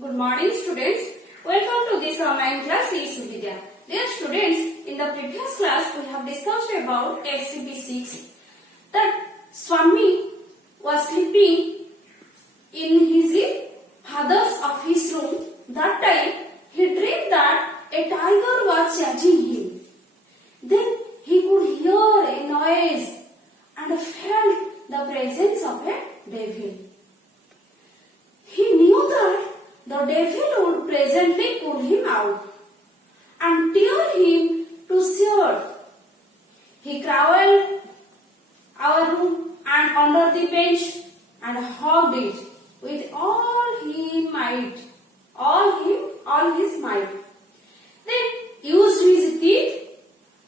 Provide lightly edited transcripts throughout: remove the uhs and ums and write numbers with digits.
Good morning students. Welcome to this online class Suvidya. Dear students, in the previous class we have discussed about SCP-6 that Swami was sleeping in his father's office room. That time he dreamed that a tiger was chasing him. Then he could hear a noise and felt the presence of a devil. He knew that the devil would presently pull him out and tear him to shreds. He crawled our room and under the bench and hugged it with all his might. Then used his teeth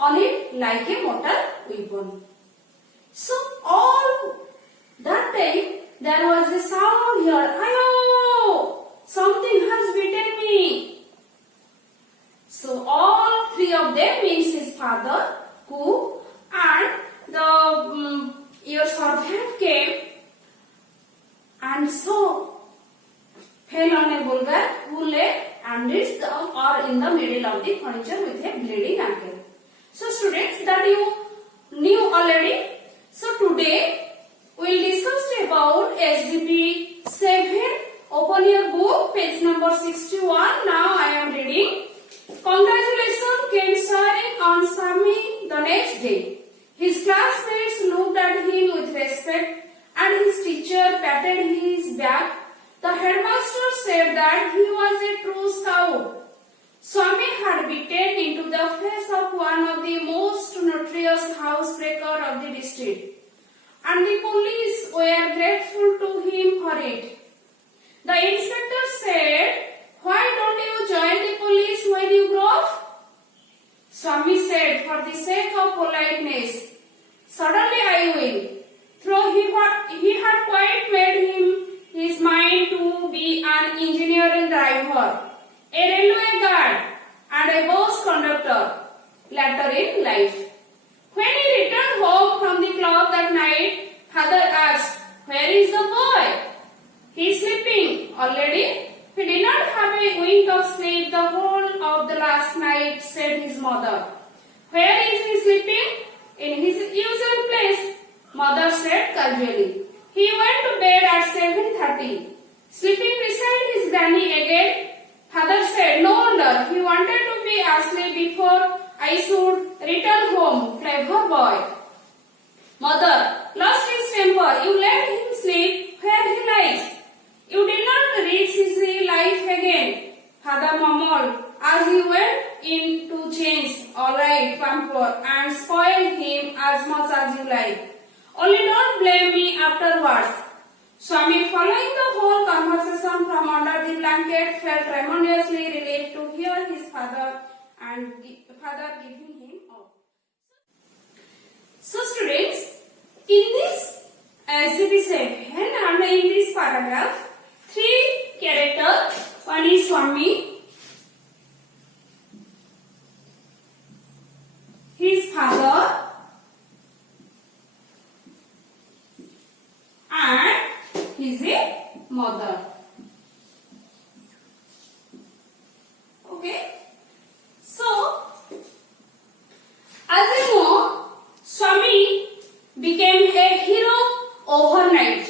on it like a mortal weapon. So all that time there was a sound here. Ayo! Something has bitten me. So all three of them means his father, who and your servant came and so fell on a bulgar who lay and reached down or in the middle of the furniture with a bleeding ankle. So students, that you knew already. So today we will discuss about SCP-7. Open your book, page number 61. Now I am reading. Congratulations came soaring on Swami the next day. His classmates looked at him with respect and his teacher patted his back. The headmaster said that he was a true scout. Swami had bitten into the face of one of the most notorious housebreaker of the district, and the police were grateful to him for it. The inspector said, "Why don't you join the police when you grow up?" Swami said, "For the sake of politeness. Suddenly I will." Though he had quite made his mind to be an engineering driver, a railway guard, and a bus conductor later in life. When he returned home from the club that night, father asked, "Where is the boy?" "He is sleeping already. He did not have a wink of sleep the whole of the last night," said his mother. "Where is he sleeping?" "In his usual place," mother said casually. "He went to bed at 7:30. Sleeping beside his granny again." Father said, "No wonder. He wanted to be asleep before I should return home. Clever boy." Mother lost his temper. "You let him sleep where he likes. You did not risk his life again." Father mumbled as he went in to change. "All right, pamper and spoil him as much as you like. Only don't blame me afterwards." Swami, following the whole conversation from under the blanket, felt tremendously relieved to hear his father giving him up. So students, in this SCP-7 and in this paragraph, three characters. One is Swami, his father, and his mother. Okay. So, as you know, Swami became a hero overnight.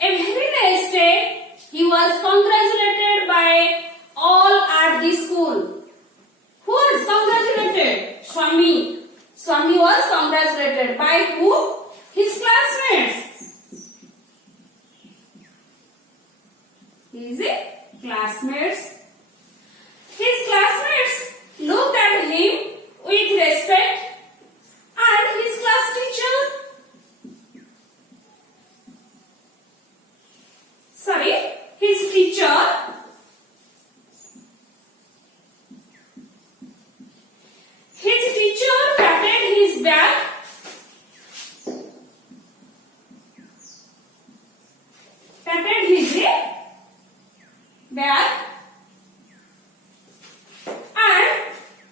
A very nice day, he was congratulated by all at the school. Who was congratulated? Swami. Swami was congratulated by who? His classmates. His classmates. His classmates looked at him with respect, and his class teacher his teacher patted his back and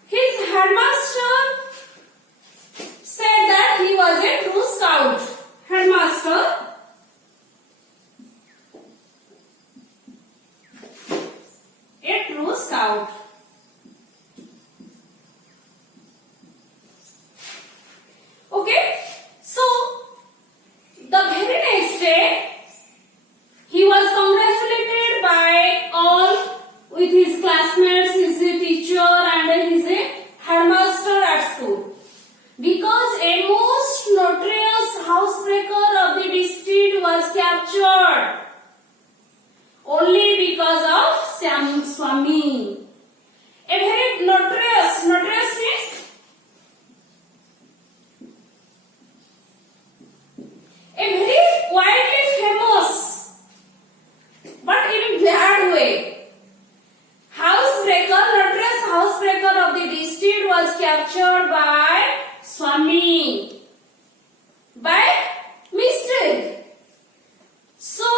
his headmaster a most notorious housebreaker of the district was captured only because of Swami. A very notorious means a very widely famous, but in a bad way. Notorious housebreaker of the district was captured by Swami by mistake. So,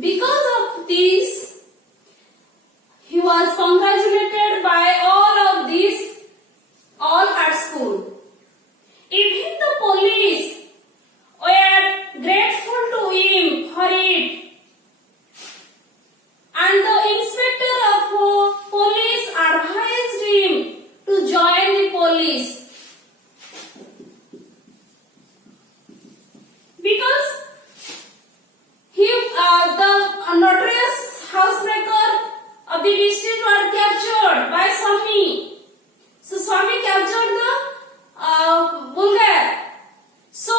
because of this, he was congratulated by all at school. Even the police were grateful to him for it. And the inspector of police advised him to join the police. Because the notorious housebreaker of the district were captured by Swami. So Swami captured the Bulgar. So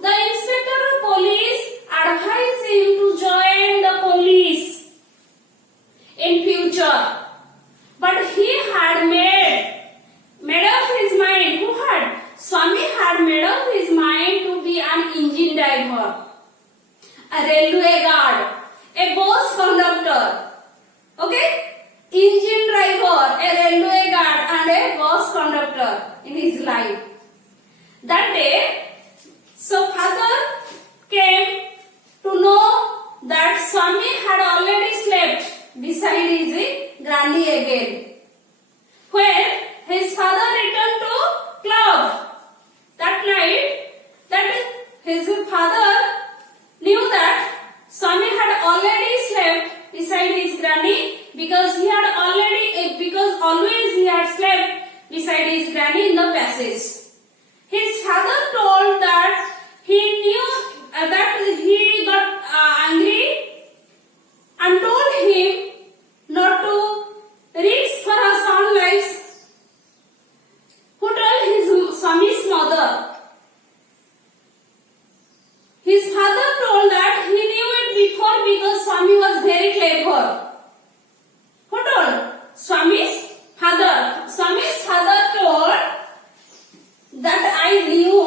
the inspector of police advised him to join the police in future. But he had made up his mind. Swami had made up his mind to be an engine driver, a railway guard, a bus conductor. Okay? Engine driver, a railway guard and a bus conductor in his life. That day, so father came to know that Swami had already slept beside his granny again. When his father returned to club that night, his father knew that Swami had already slept beside his granny because always he had slept beside his granny in the passage. His father told that he knew that he got angry and told him not to risk for her son's life. Who told his Swami's mother? His father told that he knew it before because Swami was very clever. Who told? Swami's father. Swami's father told that I knew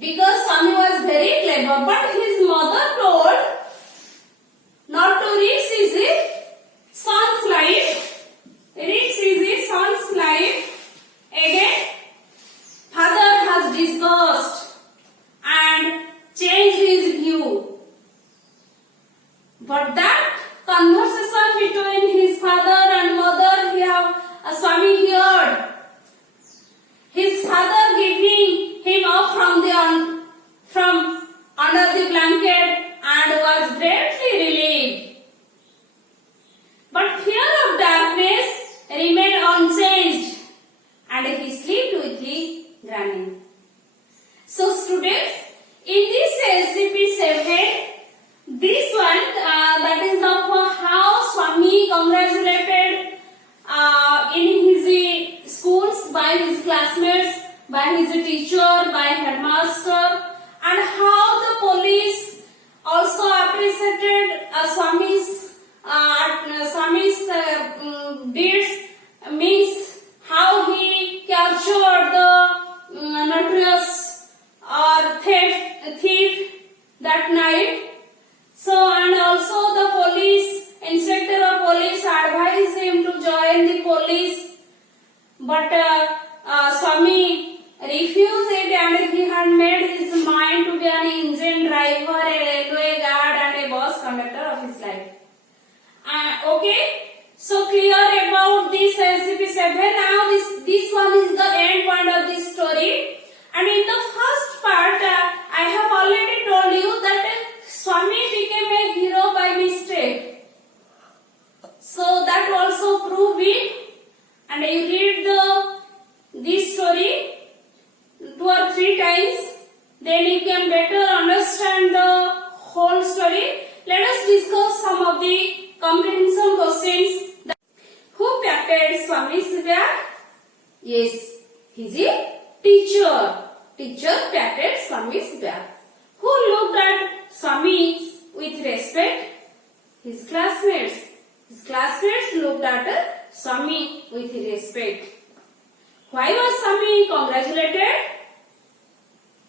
because Swami was very clever, but his mother told not to risk his son's life. Risk his son's life. Again, father has discussed and changed his view. But that conversation between his father and mother, Swami heard. His father giving him up from under the blanket and was greatly relieved. But fear of darkness remained unchanged and he slept with the granny. So students, in this SCP-7, this one that is of how Swami congratulated in his schools by his classmates, by his teacher, by headmaster, and how the police also appreciated Swami's deeds, means how he captured the notorious thief that night. So, and also the inspector of police advised him to join the police, but Swami refused it and he had made his mind to be an engine driver, a railway guard and a bus conductor of his life. Okay, so clear about this SCP-7. Now this one is the end point of this story. And in the first part, I have already told you that Swami became a hero by mistake. So that also prove it. And you read this story 2 or 3 times, then you can better understand the whole story. Let us discuss some of the comprehension questions. Who packed Swami's bag? Yes, he is a teacher. teacher patted Swami's back. Who looked at Swami with respect? His classmates. His classmates looked at Swami with respect. Why was Swami congratulated?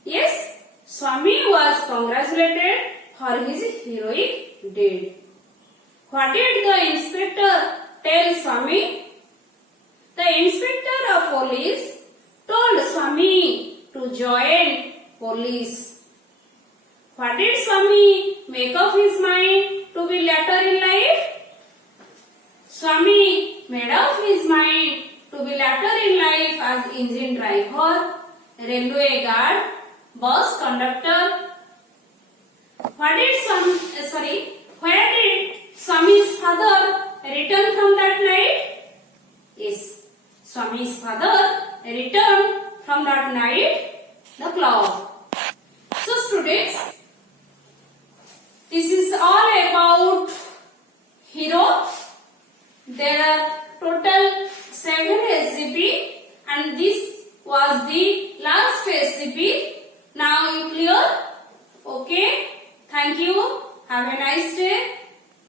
Yes, Swami was congratulated for his heroic deed. What did the inspector tell Swami? The inspector of police told Swami to join police. What did Swami make up his mind to be later in life? Swami made up his mind to be later in life as engine driver, railway guard, bus conductor. Where did Swami's father return from that night? Yes, Swami's father returned from that night the cloud. So students, this is all about hero. There are total 7 SGP and this was the last SGP. Now you clear? Okay. Thank you. Have a nice day.